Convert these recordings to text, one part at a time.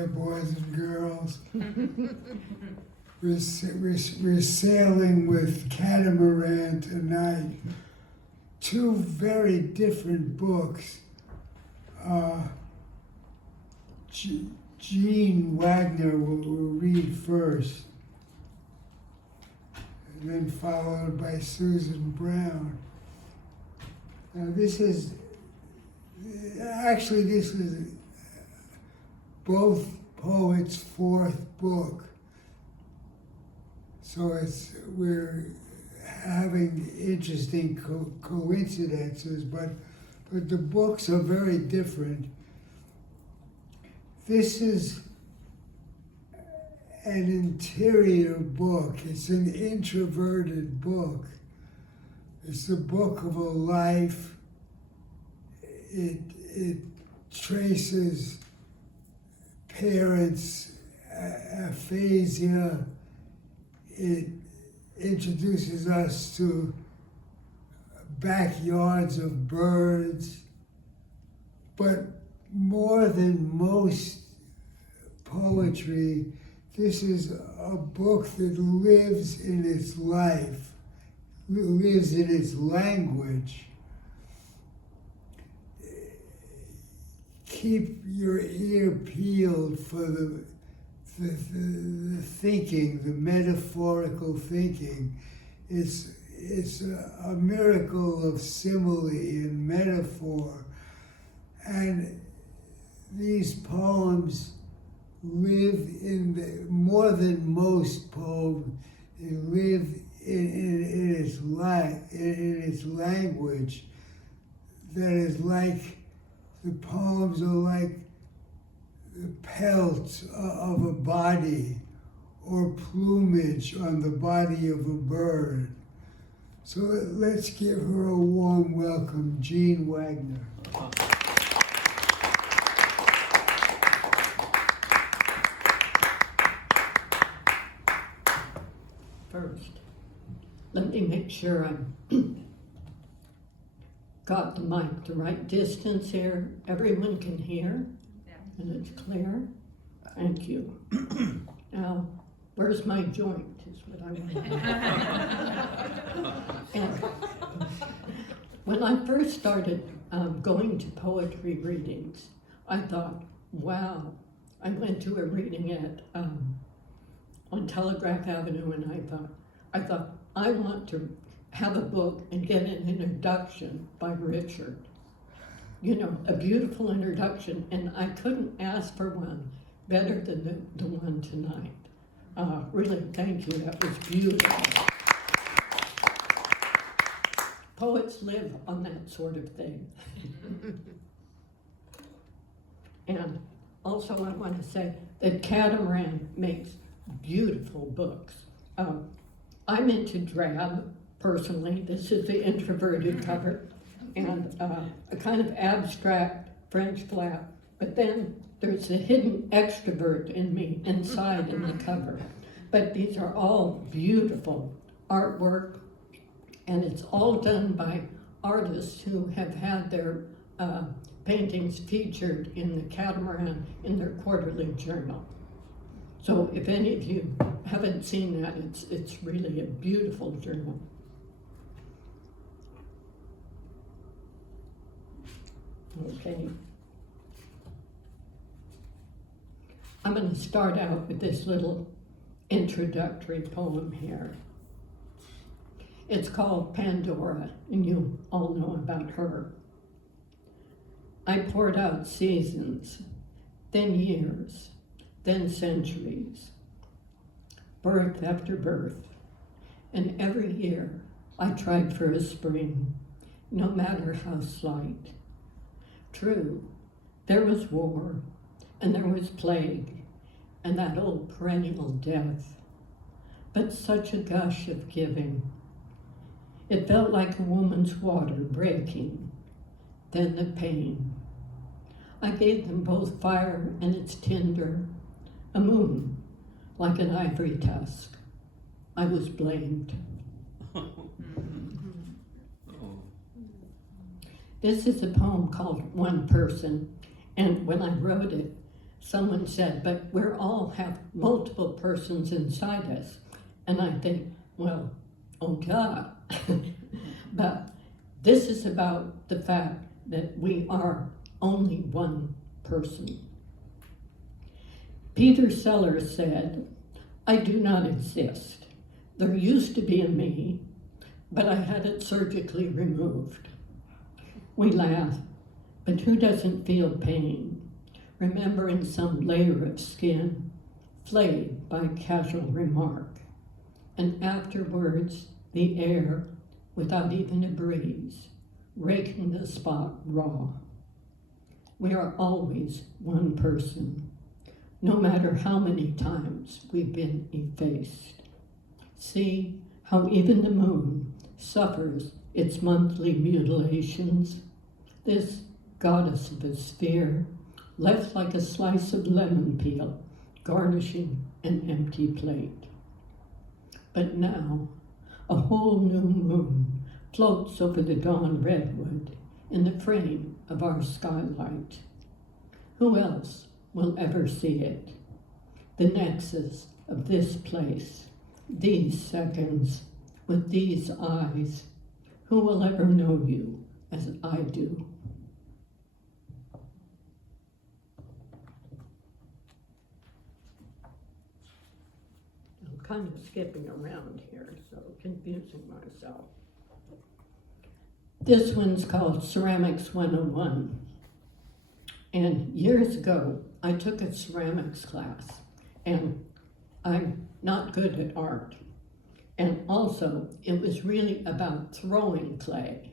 there, boys and girls. We're sailing with Catamaran tonight. Two very different books. Jeanne Wagner will read first, and then followed by Susan Browne. Now this is both poets' fourth book. So we're having interesting coincidences, but the books are very different. This is an interior book. It's an introverted book. It's the book of a life. It traces parents' aphasia. It introduces us to backyards of birds. But more than most poetry, this is a book that lives in its life, lives in its language. Keep your ear peeled for the thinking, the metaphorical thinking. It's a miracle of simile and metaphor. And these poems live more than most poems, they live in its language. That is like, the poems are like the pelt of a body or plumage on the body of a bird. So let's give her a warm welcome, Jeanne Wagner. First, let me make sure I'm got the mic the right distance here. Everyone can hear, and it's clear. Thank you. Now, where's my joint is what I want to know. And when I first started going to poetry readings, I thought, wow. I went to a reading at on Telegraph Avenue, and I thought, I want to have a book and get an introduction by Richard. You know, a beautiful introduction, and I couldn't ask for one better than the one tonight. Really, thank you, that was beautiful. Poets live on that sort of thing. And also I want to say that Catamaran makes beautiful books. I'm into drab, personally. This is the introverted cover, and a kind of abstract French flap. But then there's the hidden extrovert in me inside in the cover. But these are all beautiful artwork, and it's all done by artists who have had their paintings featured in the Catamaran in their quarterly journal. So if any of you haven't seen that, it's really a beautiful journal. Okay. I'm going to start out with this little introductory poem here. It's called Pandora, and you all know about her. I poured out seasons, then years, then centuries, birth after birth, and every year I tried for a spring, no matter how slight. True, there was war, and there was plague, and that old perennial death, but such a gush of giving. It felt like a woman's water breaking, then the pain. I gave them both fire and its tinder, a moon like an ivory tusk. I was blamed. This is a poem called One Person, and when I wrote it, someone said, but we're all have multiple persons inside us. And I think, well, oh duh. But this is about the fact that we are only one person. Peter Sellers said, I do not exist. There used to be a me, but I had it surgically removed. We laugh, but who doesn't feel pain, remembering some layer of skin flayed by casual remark, and afterwards the air, without even a breeze, raking the spot raw. We are always one person, no matter how many times we've been effaced. See how even the moon suffers its monthly mutilations. This goddess of a sphere, left like a slice of lemon peel, garnishing an empty plate. But now, a whole new moon floats over the dawn redwood in the frame of our skylight. Who else will ever see it? The nexus of this place, these seconds, with these eyes. Who will ever know you as I do? I'm kind of skipping around here, so confusing myself. This one's called Ceramics 101. And years ago, I took a ceramics class, and I'm not good at art. And also, it was really about throwing clay.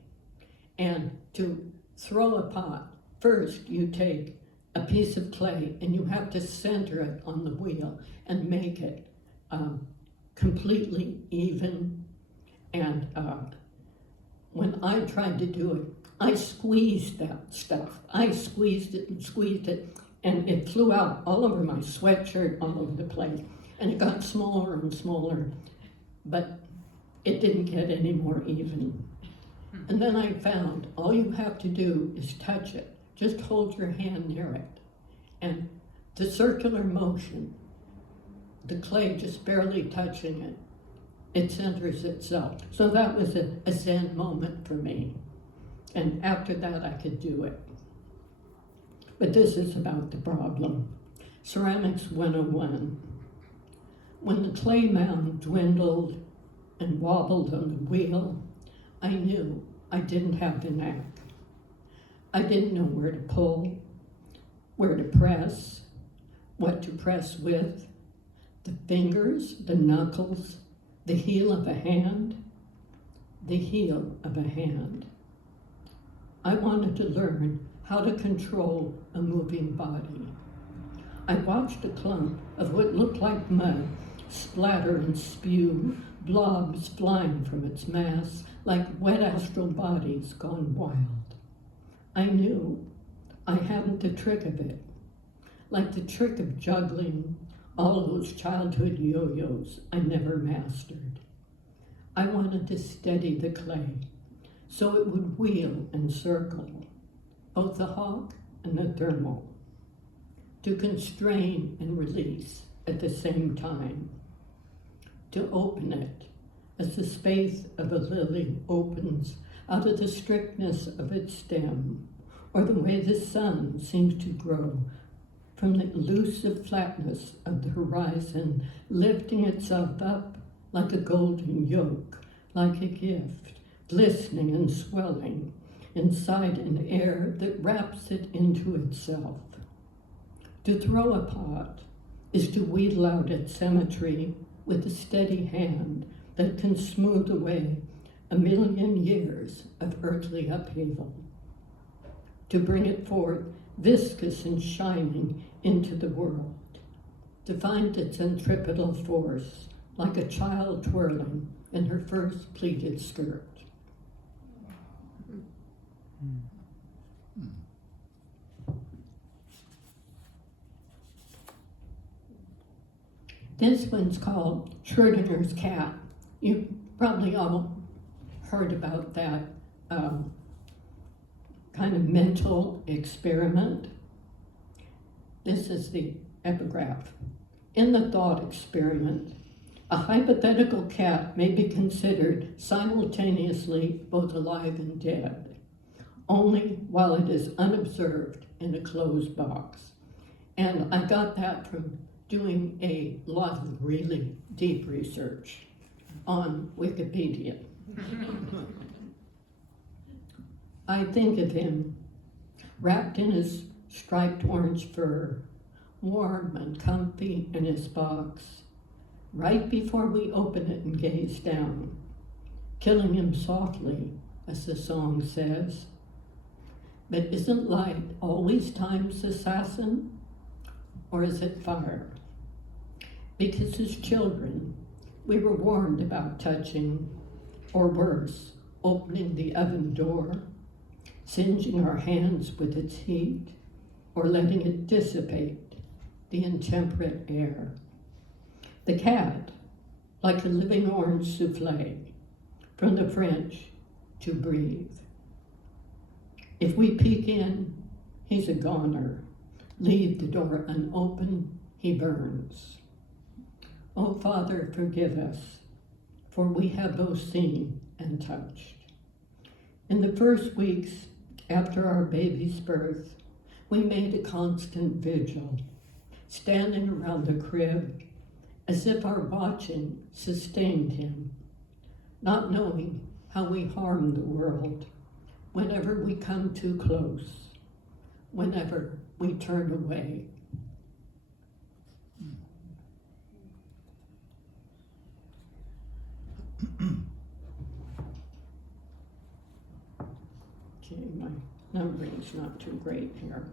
And to throw a pot, first you take a piece of clay and you have to center it on the wheel and make it completely even. And when I tried to do it, I squeezed that stuff. I squeezed it, and it flew out all over my sweatshirt, all over the place. And it got smaller and smaller, but it didn't get any more even. And then I found all you have to do is touch it. Just hold your hand near it. And the circular motion, the clay just barely touching it, it centers itself. So that was a Zen moment for me. And after that, I could do it. But this is about the problem. Ceramics 101. When the clay mound dwindled and wobbled on the wheel, I knew I didn't have the knack. I didn't know where to pull, where to press, what to press with, the fingers, the knuckles, the heel of a hand, the heel of a hand. I wanted to learn how to control a moving body. I watched a clump of what looked like mud splatter and spew, blobs flying from its mass like wet astral bodies gone wild. I knew I hadn't the trick of it, like the trick of juggling all those childhood yo-yos I never mastered. I wanted to steady the clay so it would wheel and circle, both the hawk and the thermal, to constrain and release at the same time, to open it as the space of a lily opens out of the strictness of its stem, or the way the sun seems to grow from the elusive flatness of the horizon, lifting itself up like a golden yoke, like a gift, glistening and swelling inside an air that wraps it into itself. To throw a pot is to wheedle out its symmetry with a steady hand that can smooth away 1,000,000 years of earthly upheaval. To bring it forth viscous and shining into the world. To find its centripetal force like a child twirling in her first pleated skirt. This one's called Schrodinger's cat. You probably all heard about that kind of mental experiment. This is the epigraph. In the thought experiment, a hypothetical cat may be considered simultaneously both alive and dead, only while it is unobserved in a closed box. And I got that from doing a lot of really deep research on Wikipedia. I think of him wrapped in his striped orange fur, warm and comfy in his box, right before we open it and gaze down, killing him softly, as the song says. But isn't light always time's assassin? Or is it fire? Because as children, we were warned about touching, or worse, opening the oven door, singeing our hands with its heat, or letting it dissipate the intemperate air. The cat, like a living orange souffle, from the French, to breathe. If we peek in, he's a goner. Leave the door unopened, he burns. Oh, Father, forgive us, for we have both seen and touched. In the first weeks after our baby's birth, we made a constant vigil, standing around the crib as if our watching sustained him, not knowing how we harm the world whenever we come too close, whenever we turn away. Okay, my numbering's not too great here.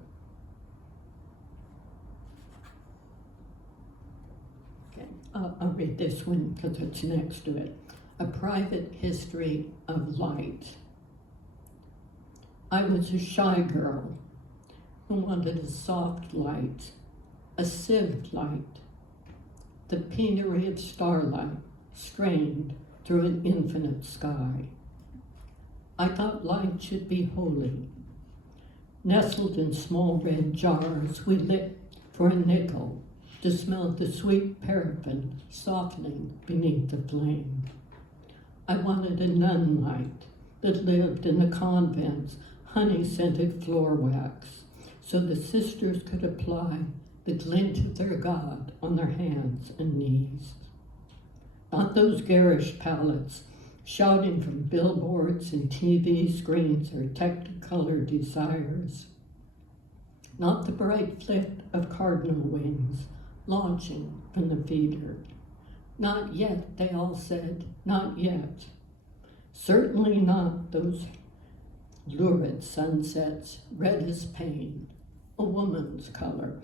Okay, I'll read this one because it's next to it. A Private History of Light. I was a shy girl who wanted a soft light, a sieved light, the penury of starlight strained through an infinite sky. I thought light should be holy. Nestled in small red jars, we lit for a nickel to smell the sweet paraffin softening beneath the flame. I wanted a nun light that lived in the convent's honey-scented floor wax, so the sisters could apply the glint of their God on their hands and knees. Not those garish palettes shouting from billboards and TV screens their technicolor desires. Not the bright flit of cardinal wings launching from the feeder. Not yet, they all said, not yet. Certainly not those lurid sunsets, red as pain, a woman's color.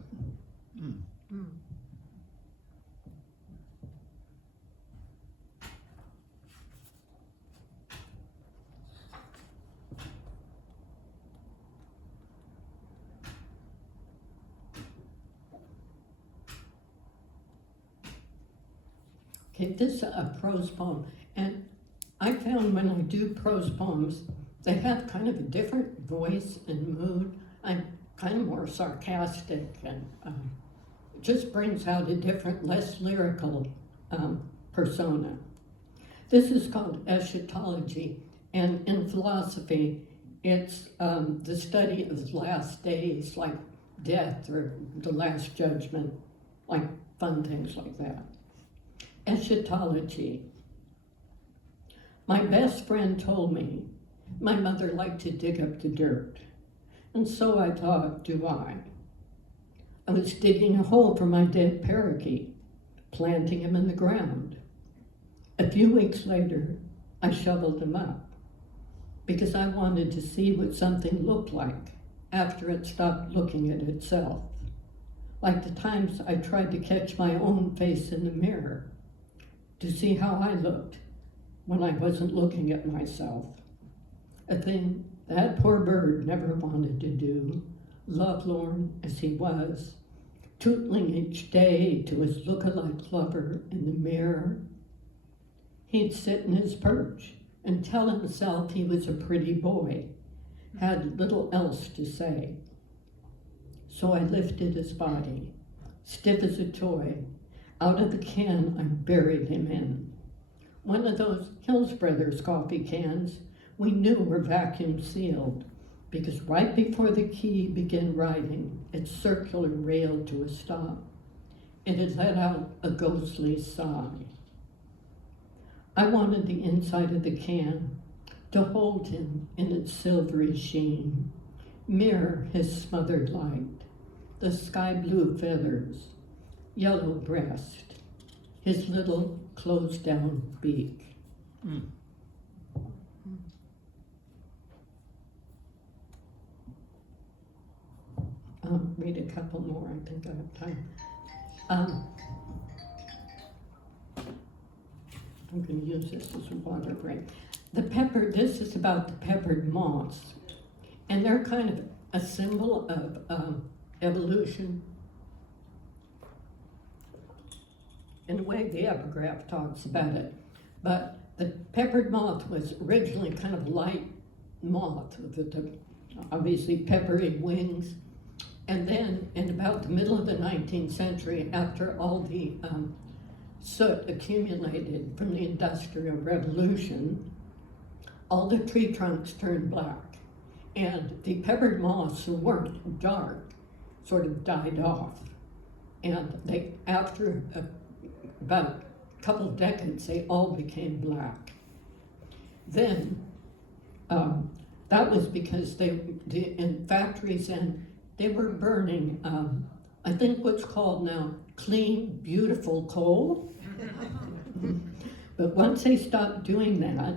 Okay, this is a prose poem, and I found when I do prose poems, they have kind of a different voice and mood. I'm kind of more sarcastic, and it just brings out a different, less lyrical persona. This is called eschatology, and in philosophy, it's the study of last days, like death or the last judgment, like fun things like that. Eschatology. My best friend told me my mother liked to dig up the dirt, and so I thought, do I? I was digging a hole for my dead parakeet, planting him in the ground. A few weeks later, I shoveled him up because I wanted to see what something looked like after it stopped looking at itself. Like the times I tried to catch my own face in the mirror to see how I looked when I wasn't looking at myself. A thing that poor bird never wanted to do, lovelorn as he was, tootling each day to his look-alike lover in the mirror. He'd sit in his perch and tell himself he was a pretty boy, had little else to say. So I lifted his body, stiff as a toy. Out of the can I buried him in. One of those Hills Brothers coffee cans we knew were vacuum sealed, because right before the key began writing its circular rail to a stop, it had let out a ghostly sigh. I wanted the inside of the can to hold him in its silvery sheen, mirror his smothered light, the sky blue feathers, yellow breast, his little closed down beak. I'll read a couple more, I think I have time. I'm going to use this as a water break. This is about the peppered moths, and they're kind of a symbol of evolution. In a way, the epigraph talks about it, but the peppered moth was originally kind of light moth with the obviously peppery wings. And then in about the middle of the 19th century, after all the soot accumulated from the Industrial Revolution, all the tree trunks turned black. And the peppered moths who weren't dark sort of died off. And they, after about a couple of decades, they all became black. Then that was because in factories and they were burning, I think what's called now clean, beautiful coal. But once they stopped doing that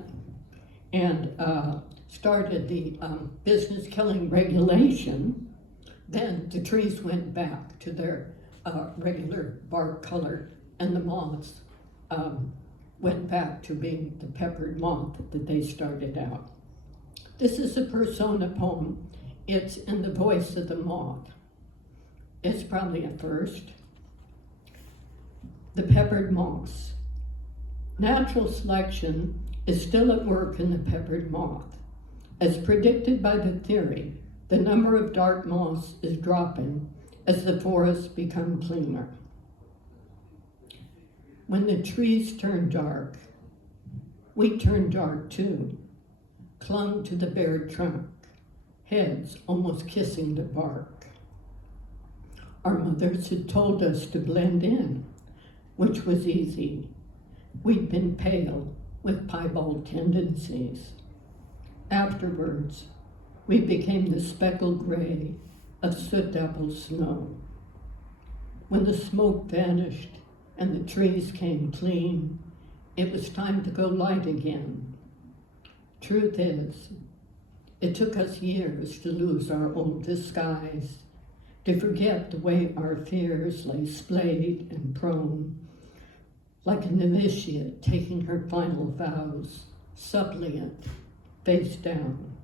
and started the business killing regulation, then the trees went back to their regular bark color, and the moths went back to being the peppered moth that they started out. This is a persona poem. It's in the voice of the moth. It's probably a first. The peppered moths. Natural selection is still at work in the peppered moth. As predicted by the theory, the number of dark moths is dropping as the forests become cleaner. When the trees turn dark, we turn dark too, clung to the bare trunk, heads almost kissing the bark. Our mothers had told us to blend in, which was easy. We'd been pale with piebald tendencies. Afterwards, we became the speckled gray of soot-dappled snow. When the smoke vanished and the trees came clean, it was time to go light again. Truth is, it took us years to lose our old disguise, to forget the way our fears lay splayed and prone, like a novitiate taking her final vows, suppliant, face down.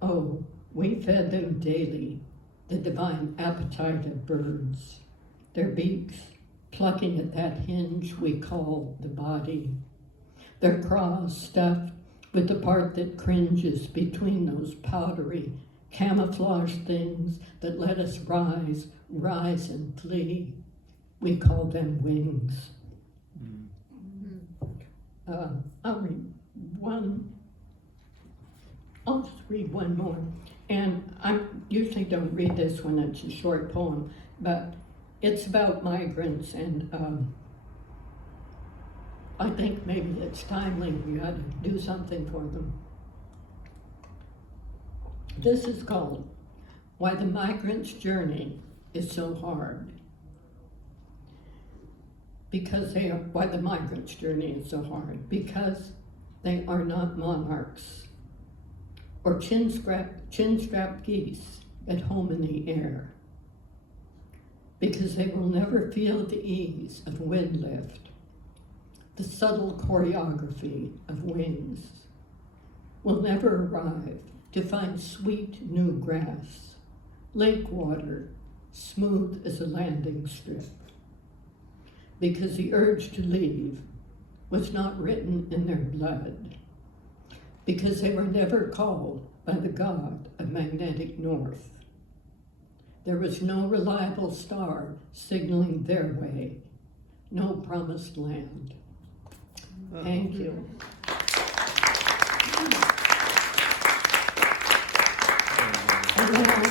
Oh, we fed them daily, the divine appetite of birds, their beaks plucking at that hinge we call the body, their craws stuffed with the part that cringes between those powdery, camouflage things that let us rise and flee. We call them wings. I'll just read one more. And I usually don't read this when it's a short poem, but it's about migrants, and I think maybe it's timely. We ought to do something for them. This is called Why the Migrant's Journey is So Hard. Why the migrant's journey is so hard. Because they are not monarchs or chin-strapped geese at home in the air. Because they will never feel the ease of wind lift, the subtle choreography of wings, will never arrive to find sweet new grass, lake water, smooth as a landing strip. Because the urge to leave was not written in their blood. Because they were never called by the god of magnetic north. There was no reliable star signaling their way, no promised land. Thank you. And now,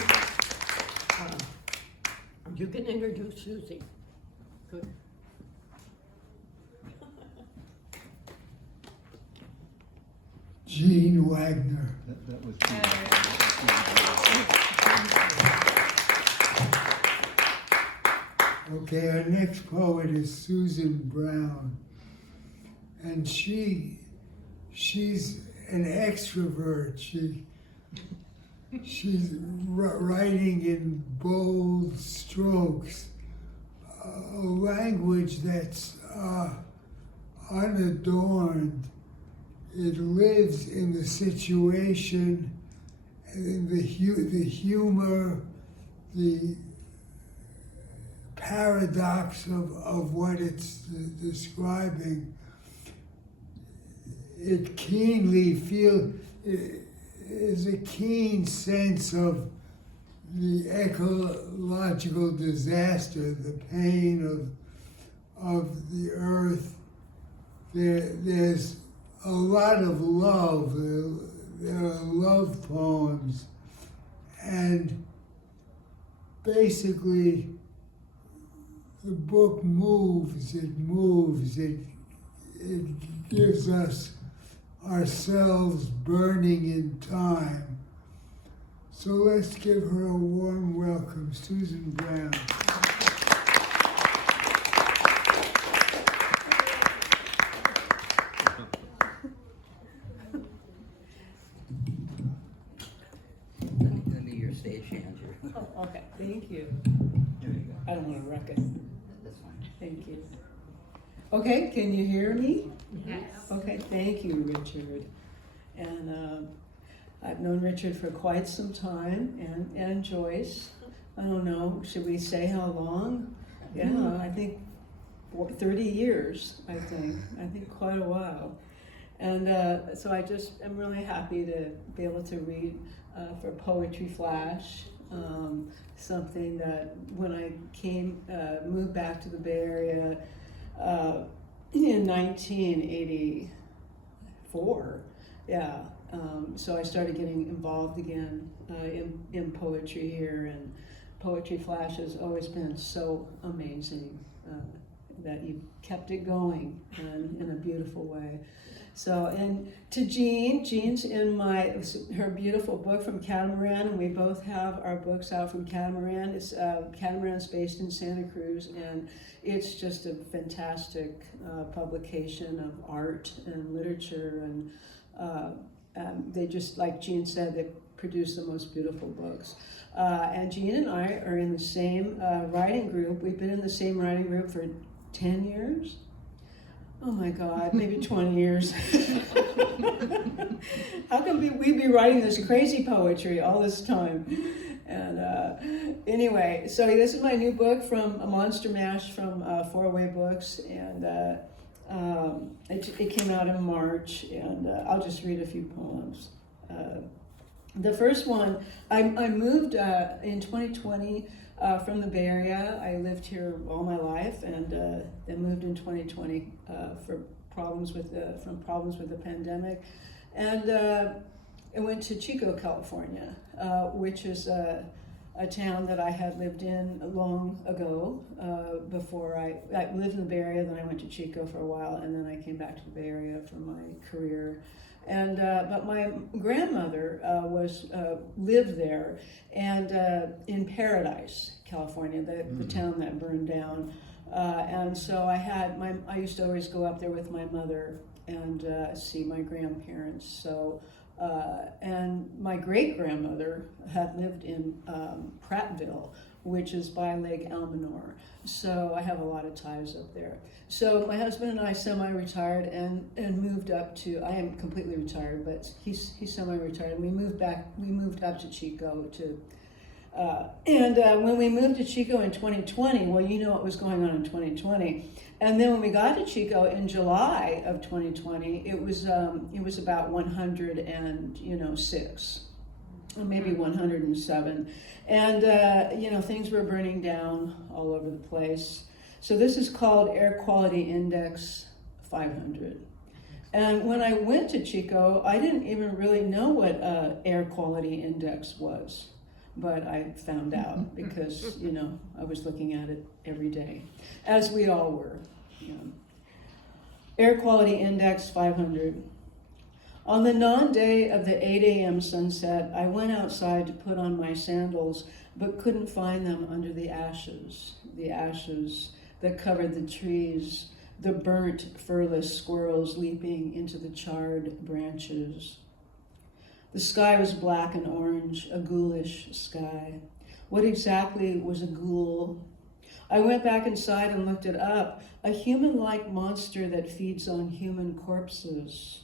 you can introduce Susie. Good. Jeanne Wagner. That was Okay, our next poet is Susan Browne. And she's an extrovert. She's writing in bold strokes, a language that's unadorned. It lives in the situation, in the humor, the paradox of what it's describing. It keenly is a keen sense of the ecological disaster, the pain of the earth. There's a lot of love. There are love poems, and basically the book moves. It gives us ourselves burning in time. So let's give her a warm welcome, Susan Browne. Let me your stage hand here. Oh, okay, thank you. There you go. I don't want to wreck it. That's fine. Thank you. Okay, can you hear me? Yes. Okay, thank you, Richard. And I've known Richard for quite some time, and Joyce. I don't know, should we say how long? Yeah, I think 30 years, I think quite a while. And so I just am really happy to be able to read for Poetry Flash, something that when I moved back to the Bay Area in 1984, yeah. So I started getting involved again in poetry here, and Poetry Flash has always been so amazing that you kept it going in a beautiful way. So, and to Jeanne's in her beautiful book from Catamaran, and we both have our books out from Catamaran. Catamaran's based in Santa Cruz, and it's just a fantastic publication of art and literature, and they just, like Jeanne said, they produce the most beautiful books. And Jeanne and I are in the same writing group. We've been in the same writing group for 10 years. Oh my God, maybe 20 years. How can we be writing this crazy poetry all this time? And anyway, so this is my new book from a Monster Mash from Four Way Books, and it came out in March, and I'll just read a few poems. The first one, I moved in 2020 from the Bay Area. I lived here all my life, and then moved in 2020 from problems with the pandemic, and I went to Chico, California, which is a town that I had lived in long ago. Before I lived in the Bay Area, then I went to Chico for a while, and then I came back to the Bay Area for my career. And but my grandmother lived there, and in Paradise, California, the town that burned down. And so I used to always go up there with my mother and see my grandparents. So and my great grandmother had lived in Prattville, which is by Lake Almanor. So I have a lot of ties up there. So my husband and I semi-retired and moved up to, I am completely retired, but he's semi-retired. We moved up to Chico and when we moved to Chico in 2020, well, you know what was going on in 2020. And then when we got to Chico in July of 2020, it was about 106. or maybe 107. And, things were burning down all over the place. So this is called Air Quality Index 500. And when I went to Chico, I didn't even really know what air quality index was. But I found out because, I was looking at it every day, as we all were. Air Quality Index 500. On the non-day of the 8 a.m. sunset, I went outside to put on my sandals, but couldn't find them under the ashes that covered the trees, the burnt, furless squirrels leaping into the charred branches. The sky was black and orange, a ghoulish sky. What exactly was a ghoul? I went back inside and looked it up. A human-like monster that feeds on human corpses.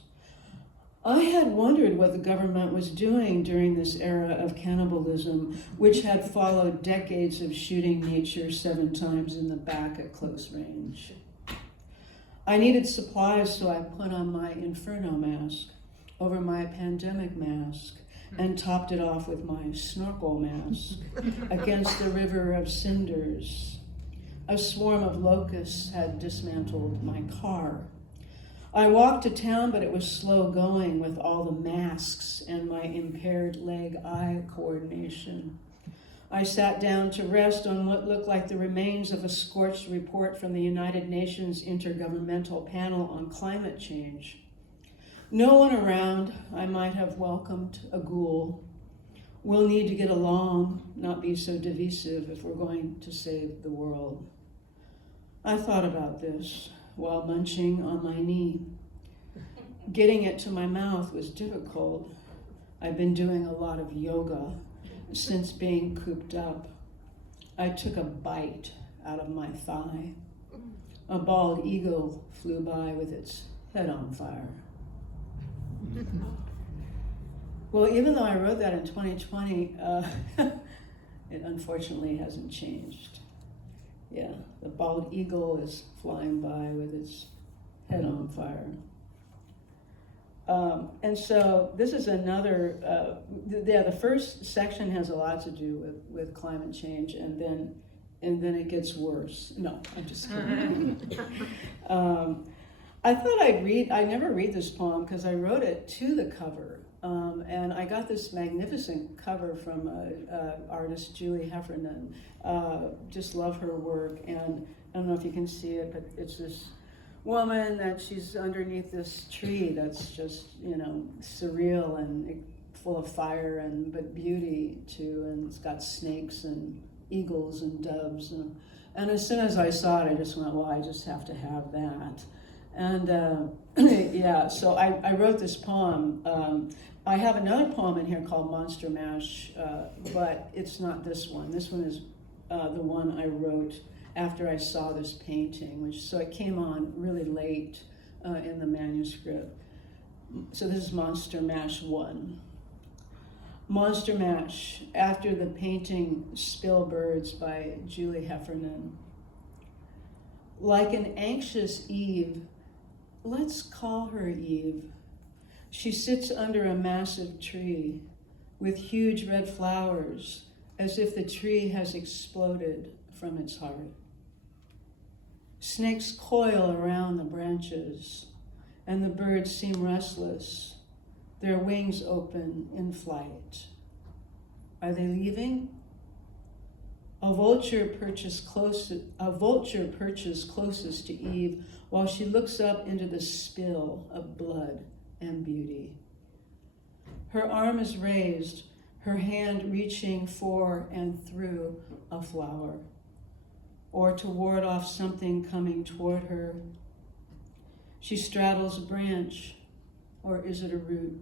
I had wondered what the government was doing during this era of cannibalism, which had followed decades of shooting nature 7 times in the back at close range. I needed supplies, so I put on my inferno mask over my pandemic mask and topped it off with my snorkel mask against the river of cinders. A swarm of locusts had dismantled my car. I walked to town, but it was slow going with all the masks and my impaired leg-eye coordination. I sat down to rest on what looked like the remains of a scorched report from the United Nations Intergovernmental Panel on Climate Change. No one around. I might have welcomed a ghoul. We'll need to get along, not be so divisive if we're going to save the world. I thought about this while munching on my knee. Getting it to my mouth was difficult. I've been doing a lot of yoga since being cooped up. I took a bite out of my thigh. A bald eagle flew by with its head on fire. Well, even though I wrote that in 2020, it unfortunately hasn't changed. Yeah, the bald eagle is flying by with its head on fire. And so this is another, the first section has a lot to do with climate change, and then it gets worse. No, I'm just kidding. I thought I never read this poem because I wrote it to the cover. And I got this magnificent cover from artist Julie Heffernan. Just love her work. And I don't know if you can see it, but it's this woman that she's underneath this tree that's just, surreal and full of fire but beauty too. And it's got snakes and eagles and doves. And as soon as I saw it, I just went, well, I just have to have that. And yeah, so I wrote this poem. I have another poem in here called Monster Mash, but it's not this one. This one is the one I wrote after I saw this painting, so it came on really late in the manuscript. So this is Monster Mash 1. Monster Mash, after the painting Spillbirds by Julie Heffernan. Like an anxious Eve, let's call her Eve. She sits under a massive tree with huge red flowers, as if the tree has exploded from its heart. Snakes coil around the branches, and the birds seem restless, their wings open in flight. Are they leaving? A vulture perches closest to Eve while she looks up into the spill of blood and beauty. Her arm is raised, her hand reaching for and through a flower, or to ward off something coming toward her. She straddles a branch, or is it a root?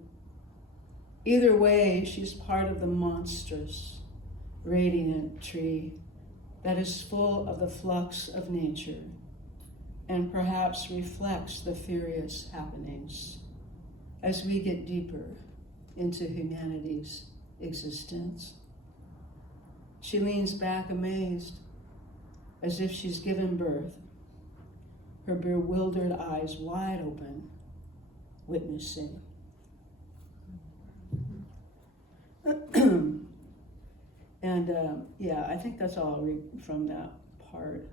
Either way, she's part of the monstrous, radiant tree that is full of the flux of nature and perhaps reflects the furious happenings as we get deeper into humanity's existence. She leans back amazed, as if she's given birth, her bewildered eyes wide open, witnessing. And yeah, I think that's all I'll read from that part.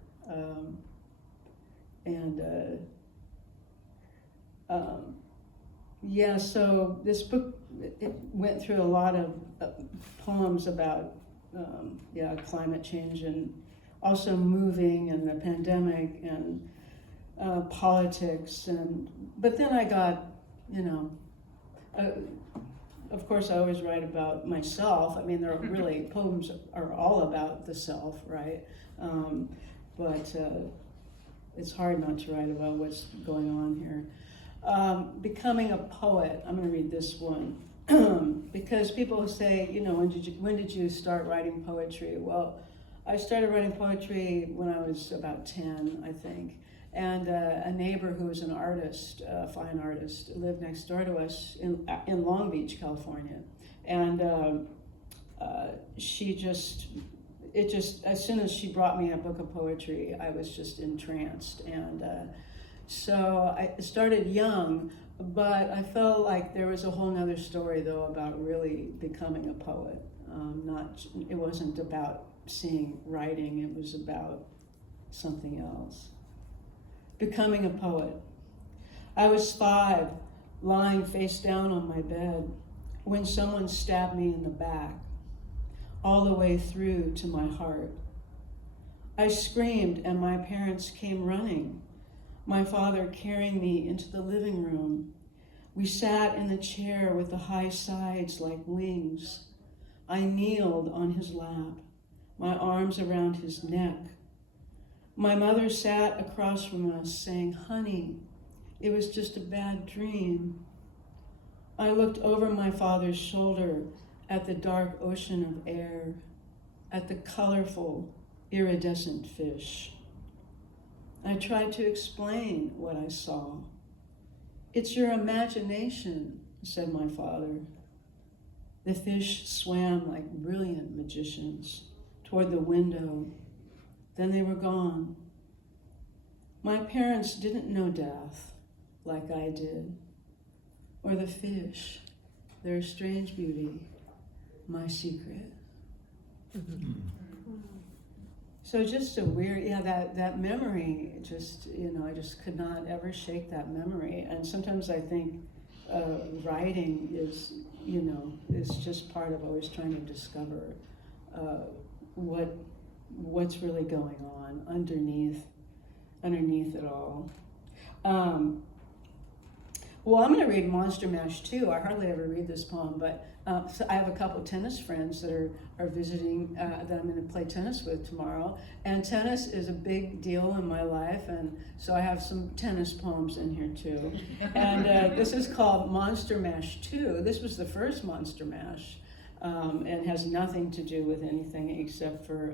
Yeah, so this book, it went through a lot of poems about climate change and also moving and the pandemic and politics, but then I got, of course I always write about myself. I mean, they're really, poems are all about the self, right? But it's hard not to write about what's going on here. Becoming a poet, I'm gonna read this one. Because people say, when did you start writing poetry? Well, I started writing poetry when I was about 10, I think. And a neighbor who was an artist, a fine artist, lived next door to us in Long Beach, California. And as soon as she brought me a book of poetry, I was just entranced. And so I started young, but I felt like there was a whole nother story, though, about really becoming a poet. It wasn't about seeing writing, it was about something else. Becoming a poet. I was 5, lying face down on my bed, when someone stabbed me in the back, all the way through to my heart. I screamed and my parents came running, my father carrying me into the living room. We sat in the chair with the high sides like wings. I kneeled on his lap, my arms around his neck. My mother sat across from us saying, "Honey, it was just a bad dream." I looked over my father's shoulder at the dark ocean of air, at the colorful, iridescent fish. I tried to explain what I saw. "It's your imagination," said my father. The fish swam like brilliant magicians toward the window. Then they were gone. My parents didn't know death like I did, or the fish, their strange beauty, my secret. So just a weird, that memory, just, I just could not ever shake that memory. And sometimes I think writing is just part of always trying to discover what's really going on underneath it all. Well, I'm going to read Monster Mash too. I hardly ever read this poem, but so I have a couple of tennis friends that are visiting that I'm going to play tennis with tomorrow. And tennis is a big deal in my life, and so I have some tennis poems in here too. And this is called Monster Mash 2. This was the first Monster Mash, and has nothing to do with anything except for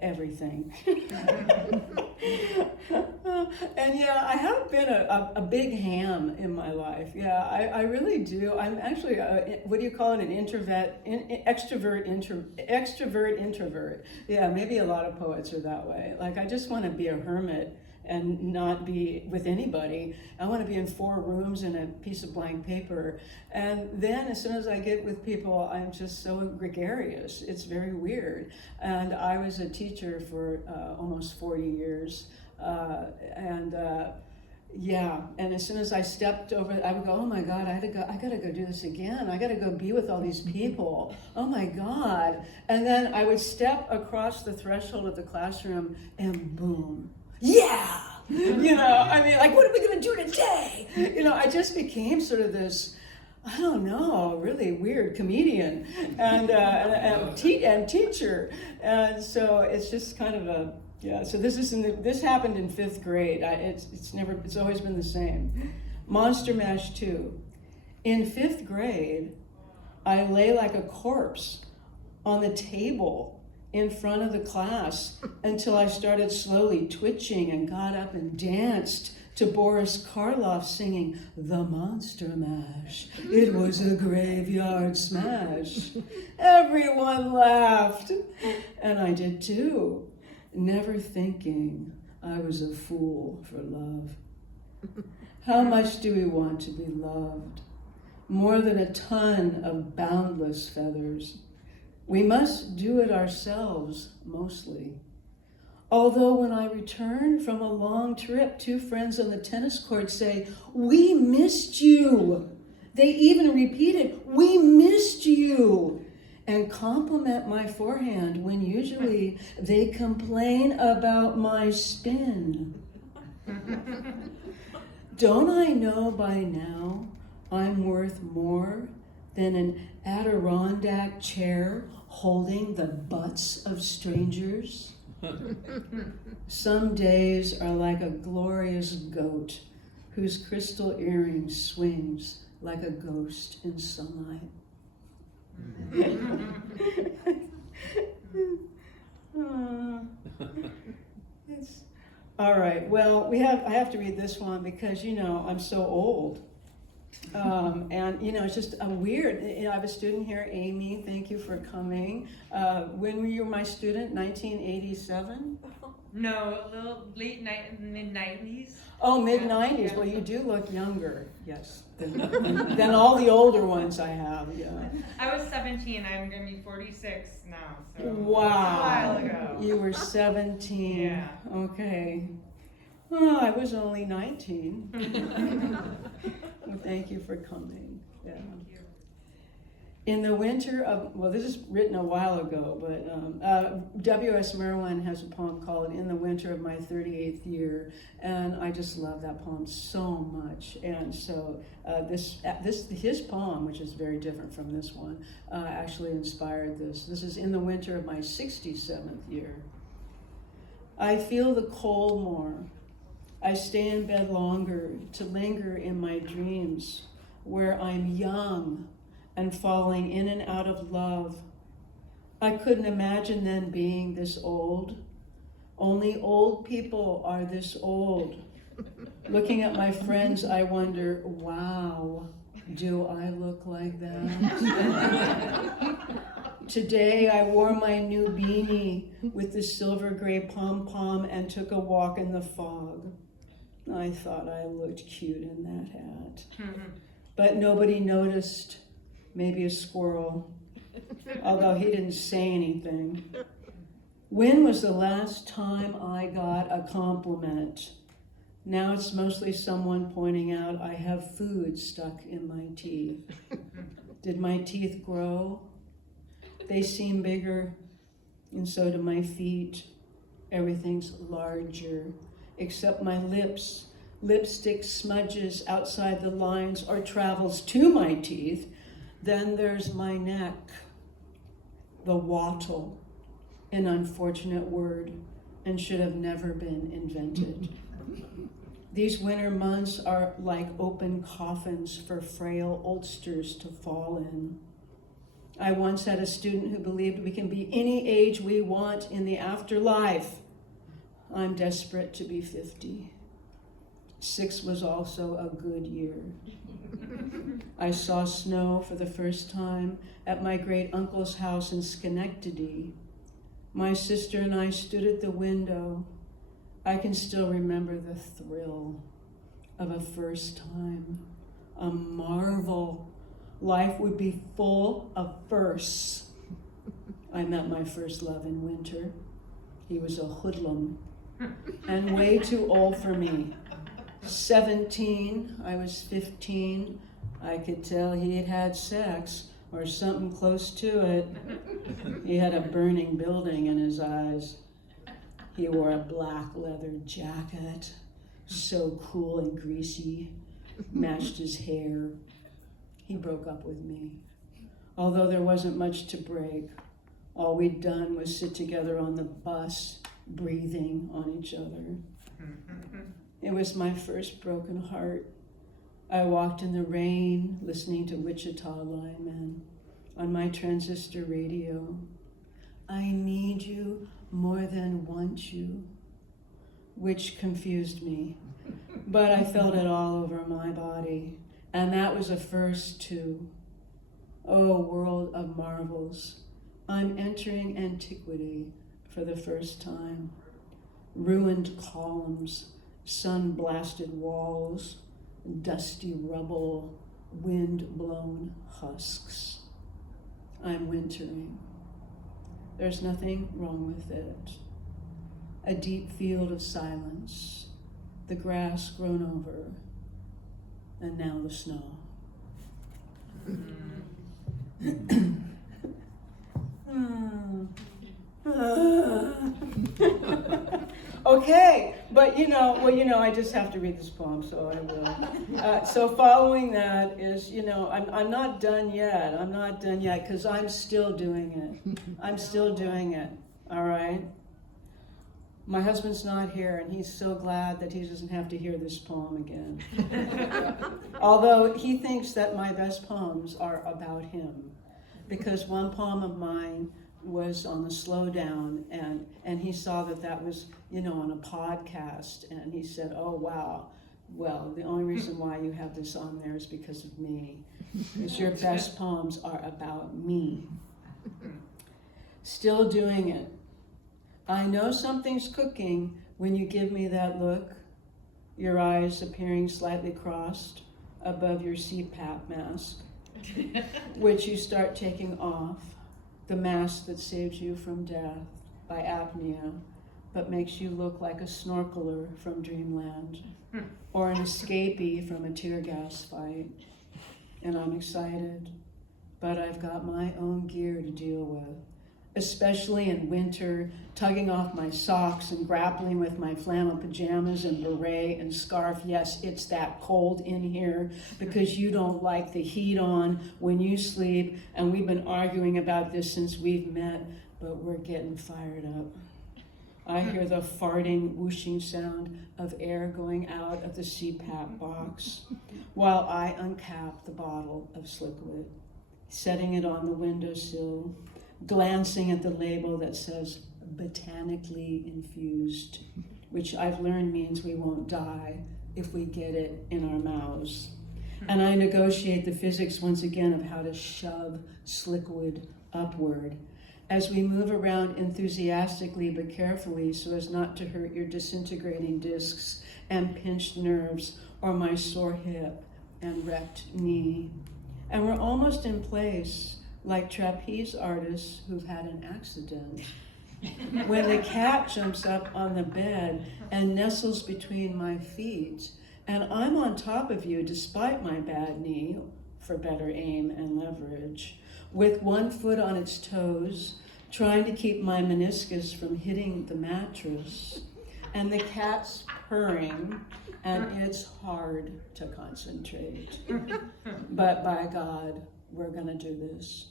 everything. And yeah, I have been a big ham in my life. Yeah, I really do. I'm actually, what do you call it, an extrovert introvert. Yeah, maybe a lot of poets are that way. Like, I just want to be a hermit and not be with anybody. I want to be in 4 rooms and a piece of blank paper. And then as soon as I get with people, I'm just so gregarious. It's very weird. And I was a teacher for almost 40 years. And as soon as I stepped over, I would go, "Oh my God, I gotta go do this again. I gotta go be with all these people. Oh my God." And then I would step across the threshold of the classroom and boom. Yeah! Like, what are we gonna do today? I just became sort of this, I don't know, really weird comedian and teacher. And so it's just kind of so this happened in 5th grade. It's always been the same. Monster Mash 2. In 5th grade, I lay like a corpse on the table in front of the class until I started slowly twitching and got up and danced to Boris Karloff singing "The Monster Mash. It was a graveyard smash." Everyone laughed, and I did too, never thinking I was a fool for love. How much do we want to be loved? more than a ton of boundless feathers. We must do it ourselves, mostly. Although when I return from a long trip, 2 friends on the tennis court say, "We missed you." They even repeated, "We missed you," and compliment my forehand when usually they complain about my spin. Don't I know by now I'm worth more than an Adirondack chair holding the butts of strangers? Some days are like a glorious goat whose crystal earring swings like a ghost in sunlight. All right, well, I have to read this one because, I'm so old. And, it's just a weird, I have a student here, Amy, thank you for coming. When were you my student, 1987? No, a little mid-90s. Oh, mid-90s, well, you do look younger, yes, than all the older ones I have, yeah. I was 17, I'm gonna be 46 now, so. Wow. A while ago. You were 17. Yeah. Okay. Oh, I was only 19. Well, thank you for coming. Yeah. Thank you. In the winter of, this is written a while ago, but W.S. Merwin has a poem called In the Winter of My 38th Year, and I just love that poem so much. And so his poem, which is very different from this one, actually inspired this. This is In the Winter of My 67th Year. I feel the cold more. I stay in bed longer to linger in my dreams, where I'm young and falling in and out of love. I couldn't imagine then being this old. Only old people are this old. Looking at my friends, I wonder, wow, do I look like that? Today I wore my new beanie with the silver gray pom-pom and took a walk in the fog. I thought I looked cute in that hat. But nobody noticed. Maybe a squirrel, although he didn't say anything. When was the last time I got a compliment? Now it's mostly someone pointing out I have food stuck in my teeth. Did my teeth grow? They seem bigger, and so do my feet. Everything's larger, except my lips. Lipstick smudges outside the lines or travels to my teeth. Then there's my neck, the wattle, an unfortunate word, and should have never been invented. These winter months are like open coffins for frail oldsters to fall in. I once had a student who believed we can be any age we want in the afterlife. I'm desperate to be 50. 6 was also a good year. I saw snow for the first time at my great uncle's house in Schenectady. My sister and I stood at the window. I can still remember the thrill of a first time, a marvel. Life would be full of firsts. I met my first love in winter. He was a hoodlum and way too old for me. 17, I was 15. I could tell he had had sex or something close to it. He had a burning building in his eyes. He wore a black leather jacket, so cool and greasy, matched his hair. He broke up with me. Although there wasn't much to break, all we'd done was sit together on the bus, breathing on each other. It was my first broken heart. I walked in the rain, listening to Wichita Lineman on my transistor radio. I need you more than want you, which confused me. But I felt it all over my body, and that was a first too. Oh, world of marvels, I'm entering antiquity for the first time. Ruined columns, sun-blasted walls, dusty rubble, wind-blown husks. I'm wintering. There's nothing wrong with it. A deep field of silence, the grass grown over, and now the snow. Okay, but I just have to read this poem, so I will. So following that is, I'm not done yet. I'm not done yet because I'm still doing it. I'm still doing it, all right? My husband's not here, and he's so glad that he doesn't have to hear this poem again. Although he thinks that my best poems are about him, because one poem of mine was on the slowdown, and he saw that was, on a podcast, and he said, oh, wow, well, the only reason why you have this on there is because of me, because your best poems are about me. Still doing it. I know something's cooking when you give me that look, your eyes appearing slightly crossed above your CPAP mask, which you start taking off, the mask that saves you from death by apnea, but makes you look like a snorkeler from dreamland, or an escapee from a tear gas fight. And I'm excited, but I've got my own gear to deal with, especially in winter, tugging off my socks and grappling with my flannel pajamas and beret and scarf. Yes, it's that cold in here because you don't like the heat on when you sleep, and we've been arguing about this since we've met, but we're getting fired up. I hear the farting, whooshing sound of air going out of the CPAP box while I uncap the bottle of Slickwood, setting it on the windowsill, glancing at the label that says botanically infused, which I've learned means we won't die if we get it in our mouths. And I negotiate the physics once again of how to shove Slickwood upward as we move around enthusiastically but carefully so as not to hurt your disintegrating discs and pinched nerves or my sore hip and wrecked knee. And we're almost in place, like trapeze artists who've had an accident. When the cat jumps up on the bed and nestles between my feet, and I'm on top of you despite my bad knee, for better aim and leverage, with one foot on its toes, trying to keep my meniscus from hitting the mattress, and the cat's purring, and it's hard to concentrate. But by God, we're gonna do this.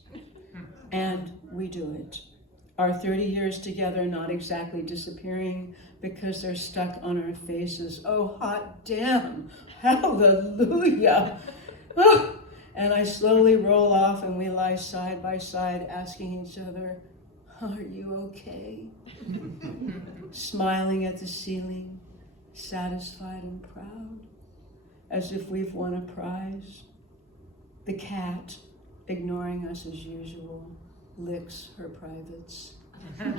And we do it. Our 30 years together not exactly disappearing because they're stuck on our faces. Oh, hot damn, hallelujah. And I slowly roll off and we lie side by side asking each other, are you okay? Smiling at the ceiling, satisfied and proud, as if we've won a prize. The cat, ignoring us as usual, licks her privates. I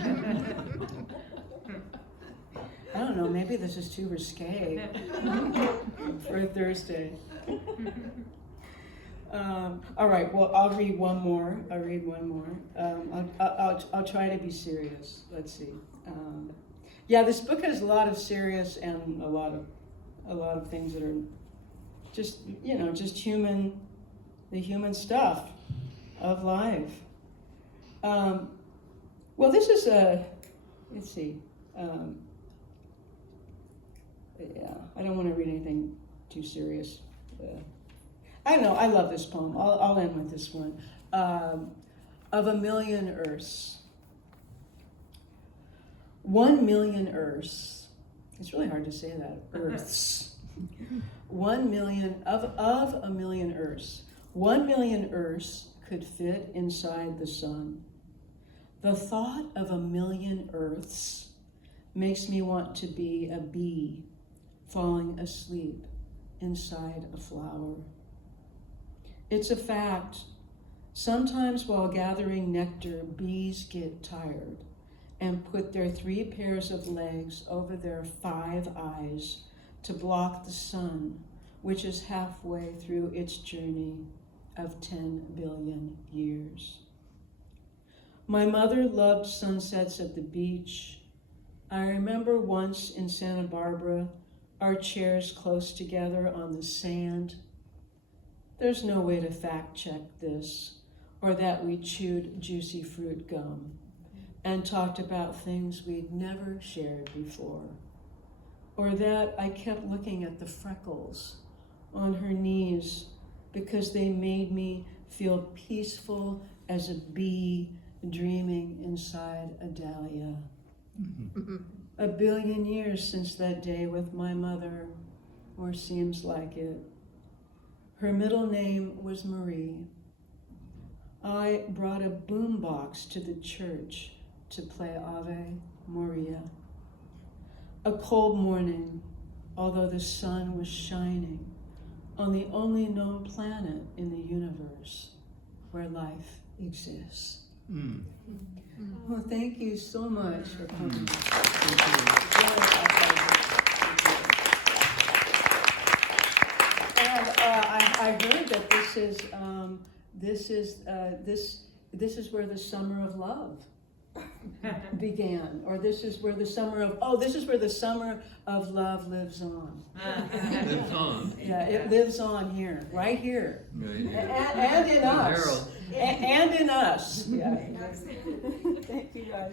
don't know, maybe this is too risque for a Thursday. All right, well, I'll read one more. I'll try to be serious. Let's see. Yeah, this book has a lot of serious and a lot of things that are just, just human, the human stuff of life. Well, this is let's see. Yeah, I don't want to read anything too serious. I don't know, I love this poem. I'll end with this one. Of a million earths. 1 million earths. It's really hard to say that. Earths. 1 million, of a million earths. 1 million earths could fit inside the sun. The thought of a million earths makes me want to be a bee falling asleep inside a flower. It's a fact. Sometimes while gathering nectar, bees get tired and put their 3 pairs of legs over their 5 eyes to block the sun which is halfway through its journey of 10 billion years. My mother loved sunsets at the beach. I remember once in Santa Barbara, our chairs close together on the sand. There's no way to fact check this, or that we chewed juicy fruit gum and talked about things we'd never shared before, or that I kept looking at the freckles on her knees because they made me feel peaceful as a bee dreaming inside a dahlia. A billion years since that day with my mother, or seems like it. Her middle name was Marie. I brought a boombox to the church to play Ave Maria. A cold morning, although the sun was shining on the only known planet in the universe where life exists. Well, thank you so much for coming. And I heard that this is where the summer of love began, or this is where the summer of love lives on. Lives on. Yeah, it lives on here, right here, Right. and in us, Harold. and in us. Yeah. Thank you guys.